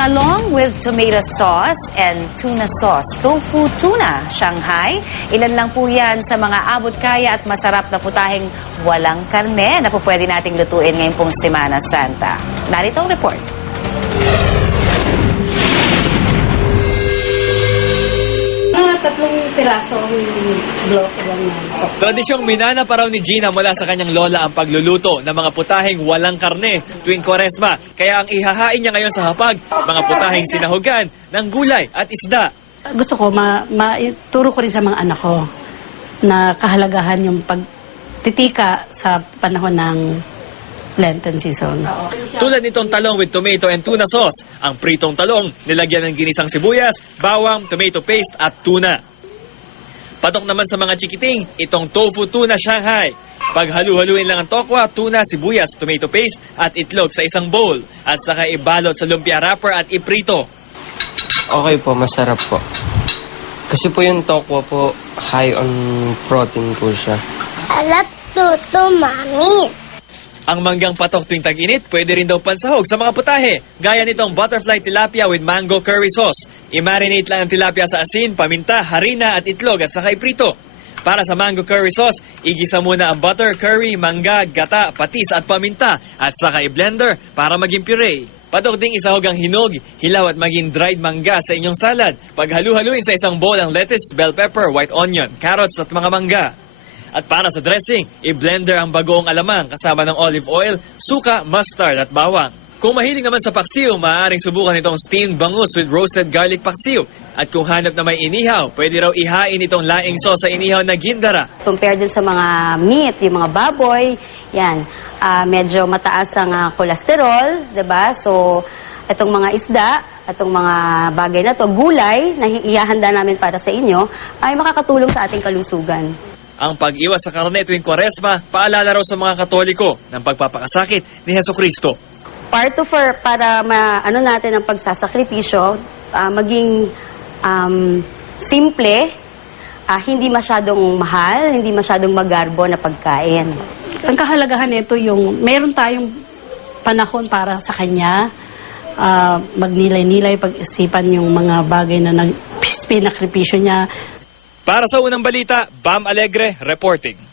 Talong with tomato sauce and tuna sauce. Tofu tuna, Shanghai. Ilan lang po yan sa mga abot kaya at masarap na putahing walang karne na po pwede nating lutuin ngayong pong Semana Santa. Narito ang report. Tatlong piraso ang bloke lang yan. Tradisyong minana pa raw ni Gina mula sa kanyang lola ang pagluluto ng mga putahing walang karne tuwing koresma. Kaya ang ihahain niya ngayon sa hapag, mga putahing sinahugan ng gulay at isda. Gusto ko, ma, maituro ko rin sa mga anak ko na kahalagahan yung pagtitika sa panahon ng Lenten season. Tulad nitong talong with tomato and tuna sauce. Ang pritong talong, nilagyan ng ginisang sibuyas, bawang, tomato paste at tuna. Patok naman sa mga chikiting, itong tofu tuna Shanghai. Paghalu-haluin lang ang tokwa, tuna, sibuyas, tomato paste at itlog sa isang bowl. At saka ibalot sa lumpia wrapper at iprito. Okay po, masarap po. Kasi po yung tokwa po, high on protein po siya. I love to mommy. Ang manggang patok tuwing tag-init, pwede rin daw pansahog sa mga putahe. Gaya nitong butterfly tilapia with mango curry sauce. I-marinate lang ang tilapia sa asin, paminta, harina at itlog at saka iprito. Para sa mango curry sauce, igisa muna ang butter, curry, mangga, gata, patis at paminta at saka i-blender para maging puree. Patok ding isahog ang hinog, hilaw at maging dried mangga sa inyong salad. Paghalu-haluin sa isang bowl ang lettuce, bell pepper, white onion, carrots at mga mangga. At para sa dressing, i-blender ang bagoong alamang kasama ng olive oil, suka, mustard at bawang. Kung mahilig naman sa paksiw, maaaring subukan itong steamed bangus with roasted garlic paksiw. At kung hanap na may inihaw, pwede raw ihain itong laing sauce sa inihaw na gindara. Compare dun sa mga meat, yung mga baboy, yan, ah, medyo mataas ang ah, cholesterol, 'di ba? So, itong mga isda, itong mga bagay na to, gulay na ihahanda namin para sa inyo, ay makakatulong sa ating kalusugan. Ang pag-iwas sa karne tuwing kwaresma, paalala raw sa mga katoliko ng pagpapakasakit ni Heso Kristo. Part of our, para ma, ano natin ang pagsasakripisyo, ah, maging um, simple, ah, hindi masyadong mahal, hindi masyadong magarbo na pagkain. Ang kahalagahan nito yung meron tayong panahon para sa kanya, ah, magnilay-nilay, pag-isipan yung mga bagay na nag pinakripisyo niya, Para sa unang balita, Bam Alegre reporting.